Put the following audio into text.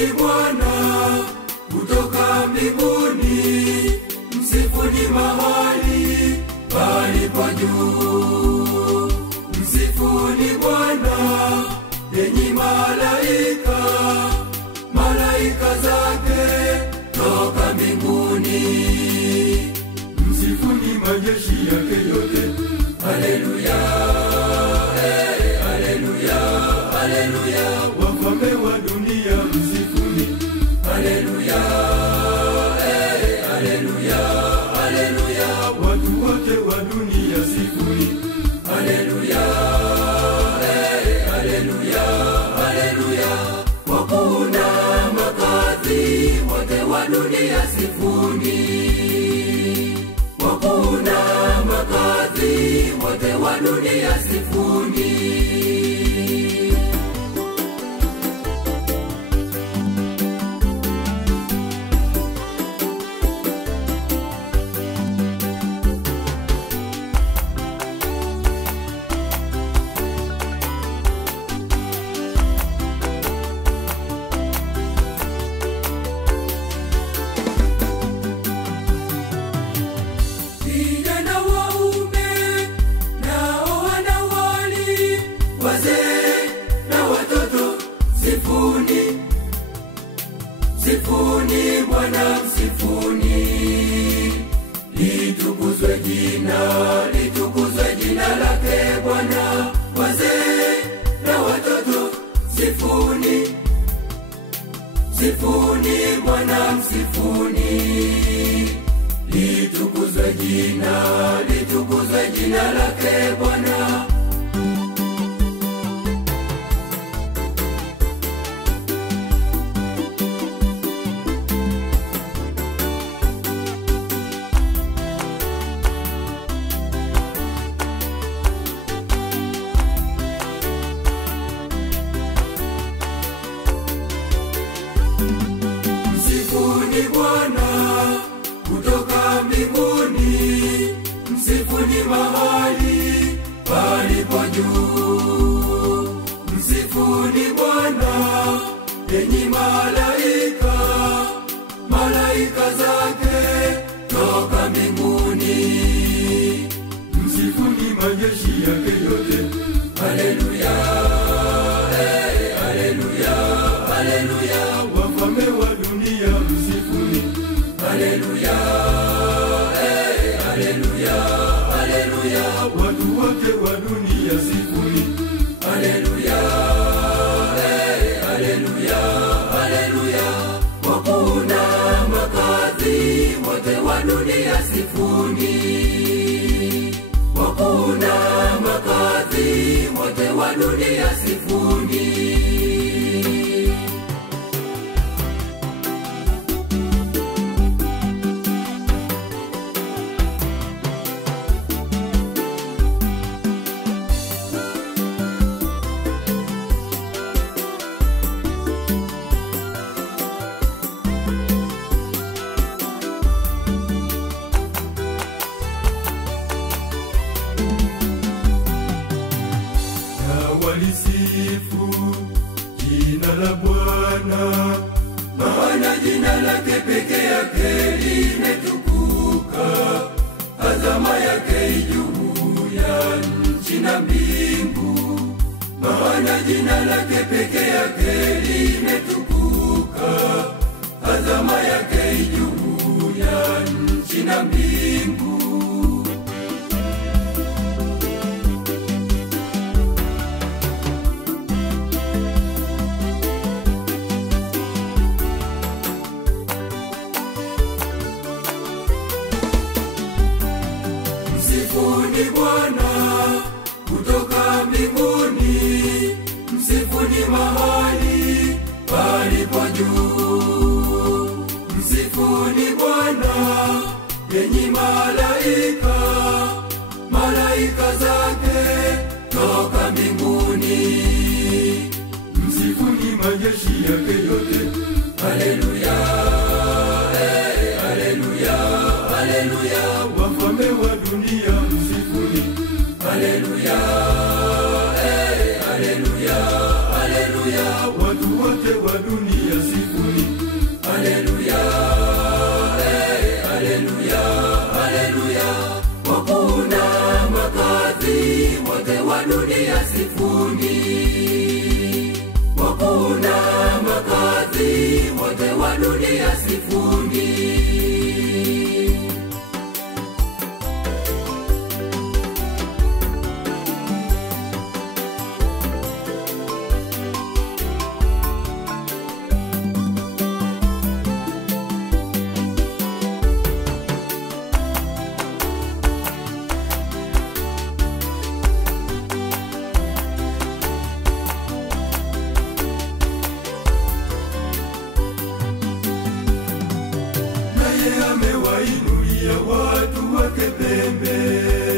Msifuni Bwana kutoka mbinguni, msifuni mahali palipo juu. Msifuni Bwana enyi malaika, malaika zake toka mbinguni. Msifuni majeshi yake yote, haleluya, haleluya, haleluya. Wafalme wa dunia msifuni, haleluya, haleluya, haleluya. Watu wote wa dunia sifuni, haleluya, haleluya, haleluya. Wakuu na makazi wote wa dunia sifuni, wakuu na makazi wote wa dunia sifuni. Msifuni Bwana, msifuni. Litukuzwe jina lake Bwana. Wazee na watoto msifuni, msifuni Bwana, msifuni. Litukuzwe jina lake Bwana. Msifuni Bwana kutoka mbinguni, msifuni mahali palipo juu. Msifuni Bwana enyi malaika, malaika zake toka mbinguni. Msifuni majeshi yake yote, haleluya, haleluya, haleluya. Wafalme wa dunia msifuni, haleluya, haleluya, haleluya. Watu wote wa dunia sifuni, haleluya, haleluya, haleluya. Wakuu na makazi wote wa dunia sifuni, wakuu na makazi wote wa dunia sifuni. Walisifu jina la Bwana, maana jina lake peke yake limetukuka. Azama yake juu ya nchi na mbingu, maana jina lake peke yake limetukuka. Azama yake juu ya nchi na mbingu. Msifuni Bwana kutoka mbinguni, msifuni mahali palipo juu. Msifuni Bwana enyi malaika, malaika zake toka mbinguni. Msifuni majeshi yake yote, haleluya, haleluya, haleluya. Wafalme wa dunia msifuni, haleluya, haleluya, haleluya. haleluya, watu wote wa dunia sifuni. haleluya, haleluya, haleluya. Wakuu na makazi wote wa dunia sifuni. Wakuu na makazi wote wa dunia sifuni. Amewainulia watu wake pembe.